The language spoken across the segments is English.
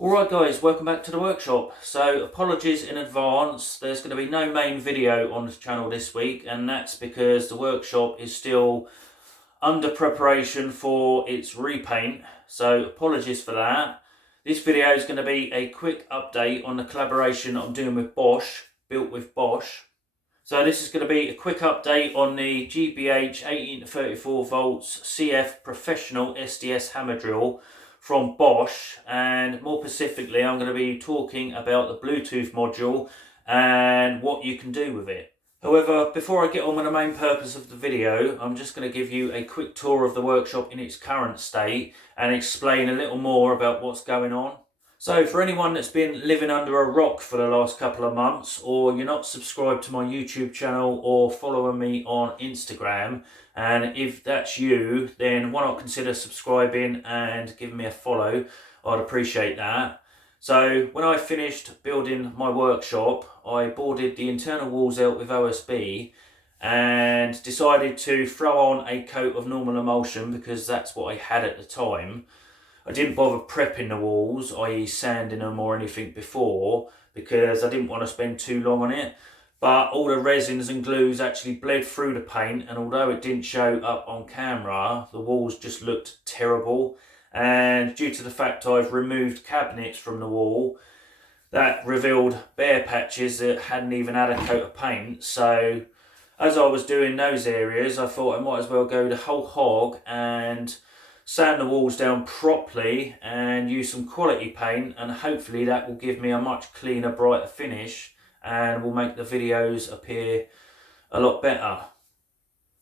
Alright guys, welcome back to the workshop. So apologies in advance, there's going to be no main video on the channel this week, and that's because the workshop is still under preparation for its repaint, so apologies for that. This video is going to be a quick update on the collaboration I'm doing with Bosch, built with Bosch. So this is going to be a quick update on the GBH18V34 CF Professional SDS hammer drill from Bosch, and more specifically I'm going to be talking about the Bluetooth module and what you can do with it. However, before I get on with the main purpose of the video, I'm just going to give you a quick tour of the workshop in its current state and explain a little more about what's going on. So for anyone that's been living under a rock for the last couple of months, or you're not subscribed to my YouTube channel or following me on Instagram, and if that's you, then why not consider subscribing and giving me a follow? I'd appreciate that. So when I finished building my workshop, I boarded the internal walls out with OSB and decided to throw on a coat of normal emulsion because that's what I had at the time. I didn't bother prepping the walls, i.e. sanding them or anything before, because I didn't want to spend too long on it. But all the resins and glues actually bled through the paint, and although it didn't show up on camera, the walls just looked terrible. And due to the fact I've removed cabinets from the wall, that revealed bare patches that hadn't even had a coat of paint. So as I was doing those areas, I thought I might as well go the whole hog and sand the walls down properly and use some quality paint, and hopefully that will give me a much cleaner, brighter finish and will make the videos appear a lot better.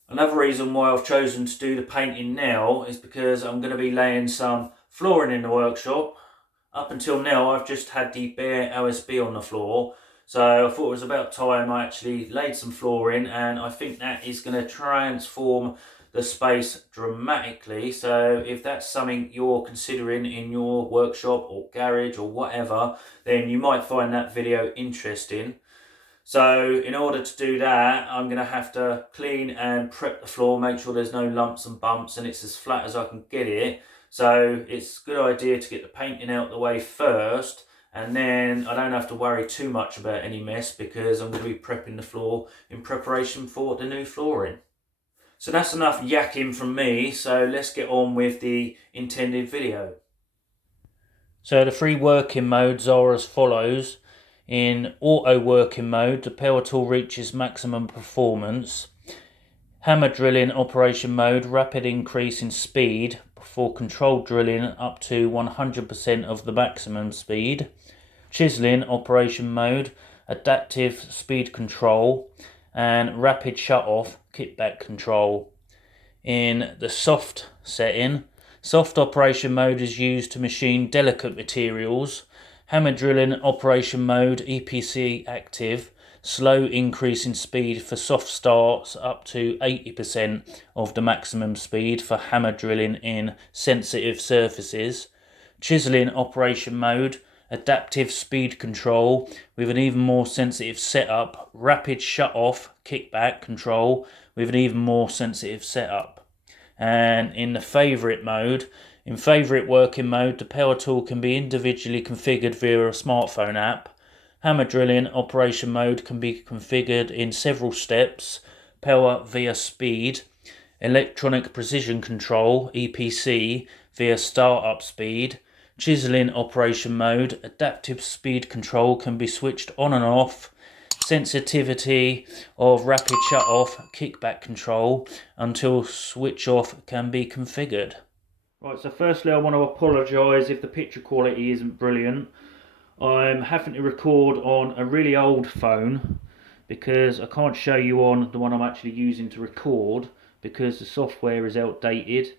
Another reason why I've chosen to do the painting now is because I'm going to be laying some flooring in the workshop. Up until now I've just had the bare OSB on the floor, so I thought it was about time I actually laid some flooring, and I think that is going to transform the space dramatically. So if that's something you're considering in your workshop or garage or whatever, then you might find that video interesting. So in order to do that, I'm going to have to clean and prep the floor, make sure there's no lumps and bumps and it's as flat as I can get it. So it's a good idea to get the painting out the way first, and then I don't have to worry too much about any mess because I'm going to be prepping the floor in preparation for the new flooring. So that's enough yakking from me, so let's get on with the intended video. So the three working modes are as follows. In auto working mode, the power tool reaches maximum performance. Hammer drilling operation mode, rapid increase in speed for controlled drilling up to 100% of the maximum speed. Chiseling operation mode, adaptive speed control, and rapid shut off kickback control. In the soft setting, soft operation mode is used to machine delicate materials. Hammer drilling operation mode, EPC active, slow increase in speed for soft starts up to 80% of the maximum speed for hammer drilling in sensitive surfaces. Chiseling operation mode, adaptive speed control with an even more sensitive setup. Rapid shut off kickback control with an even more sensitive setup. And in the favourite mode, in favourite working mode, the power tool can be individually configured via a smartphone app. Hammer drilling operation mode can be configured in several steps. Power via speed. Electronic precision control, EPC, via startup speed. Chiseling operation mode, adaptive speed control can be switched on and off. Sensitivity of rapid shut off kickback control until switch off can be configured. Right, so firstly I want to apologise if the picture quality isn't brilliant. I'm having to record on a really old phone because I can't show you on the one I'm actually using to record because the software is outdated.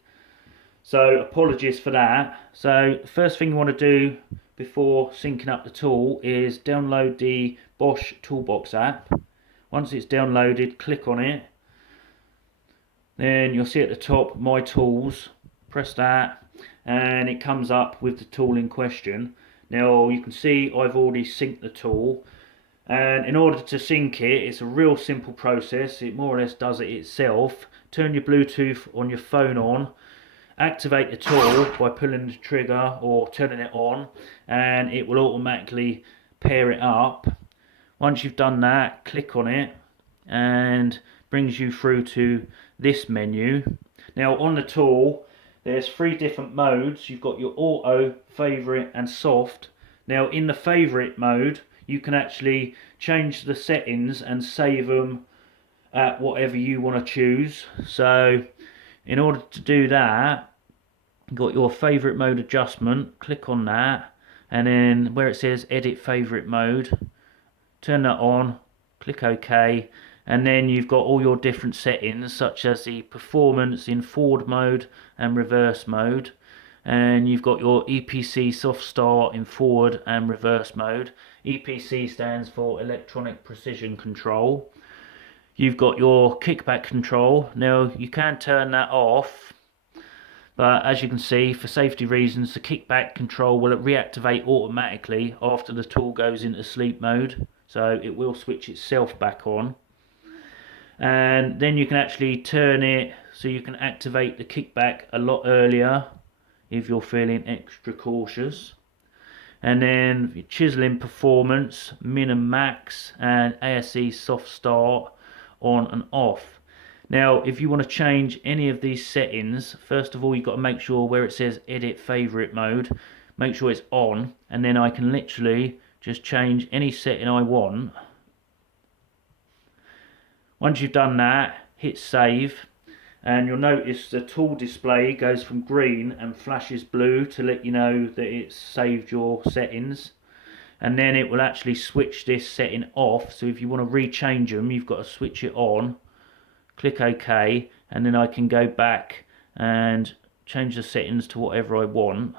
So apologies for that. So the first thing you want to do before syncing up the tool is download the Bosch Toolbox app. Once it's downloaded, click on it. Then you'll see at the top My Tools. Press that and it comes up with the tool in question. Now you can see I've already synced the tool, and in order to sync it, it's a real simple process. It more or less does it itself. Turn your Bluetooth on your phone on activate the tool by pulling the trigger or turning it on, and it will automatically pair it up. Once you've done that, click on it and brings you through to this menu. Now on the tool there's 3 different modes. You've got your auto, favourite and soft. Now in the favourite mode you can actually change the settings and save them at whatever you want to choose. So in order to do that, you've got your favourite mode adjustment, click on that, and then where it says edit favourite mode, turn that on, click OK, and then you've got all your different settings such as the performance in forward mode and reverse mode, and you've got your EPC soft start in forward and reverse mode. EPC stands for electronic precision control. You've got your kickback control. Now you can turn that off, but as you can see, for safety reasons, the kickback control will reactivate automatically after the tool goes into sleep mode, so it will switch itself back on. And then you can actually turn it so you can activate the kickback a lot earlier if you're feeling extra cautious. And then chiseling performance, min and max, and ASE soft start on and off. Now if you want to change any of these settings, first of all you've got to make sure where it says edit favourite mode, make sure it's on, and then I can literally just change any setting I want. Once you've done that, hit save, and you'll notice the tool display goes from green and flashes blue to let you know that it's saved your settings. And then it will actually switch this setting off, so if you want to rechange them you've got to switch it on, click OK, and then I can go back and change the settings to whatever I want.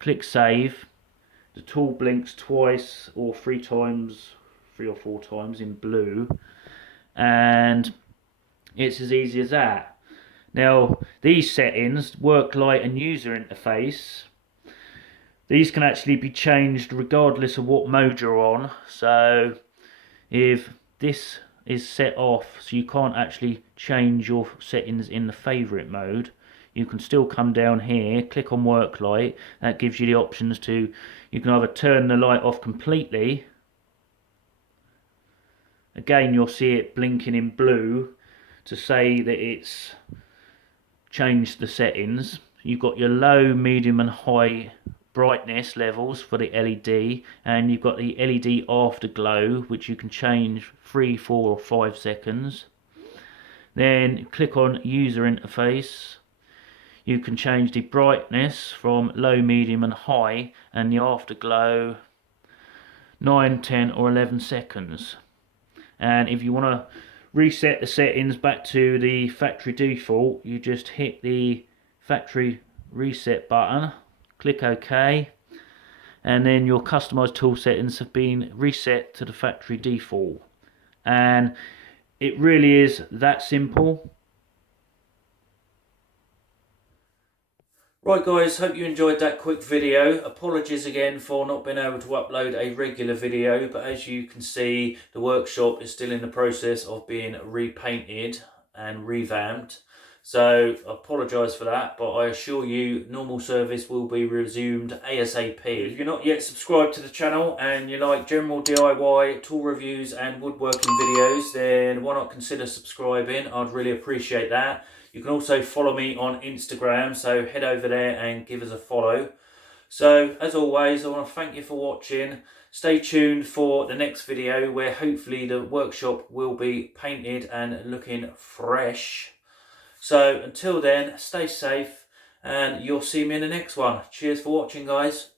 Click save. The tool blinks twice or 3 or 4 times in blue, and it's as easy as that. Now these settings, work light and user interface, these can actually be changed regardless of what mode you're on. So if this is set off, so you can't actually change your settings in the favourite mode, you can still come down here, click on work light. That gives you the options to, you can either turn the light off completely. Again you'll see it blinking in blue to say that it's changed the settings. You've got your low, medium and high brightness levels for the LED, and you've got the LED afterglow which you can change 3, 4 or 5 seconds. Then click on user interface. You can change the brightness from low, medium and high, and the afterglow 9, 10 or 11 seconds. And if you want to reset the settings back to the factory default, you just hit the factory reset button, click OK, and then your customized tool settings have been reset to the factory default. And it really is that simple. Right guys, hope you enjoyed that quick video. Apologies again for not being able to upload a regular video, but as you can see the workshop is still in the process of being repainted and revamped. So I apologise for that, but I assure you normal service will be resumed ASAP. If you're not yet subscribed to the channel and you like general DIY, tool reviews and woodworking videos, then why not consider subscribing? I'd really appreciate that. You can also follow me on Instagram, so head over there and give us a follow. So as always, I want to thank you for watching. Stay tuned for the next video where hopefully the workshop will be painted and looking fresh. So until then, stay safe and you'll see me in the next one. Cheers for watching guys.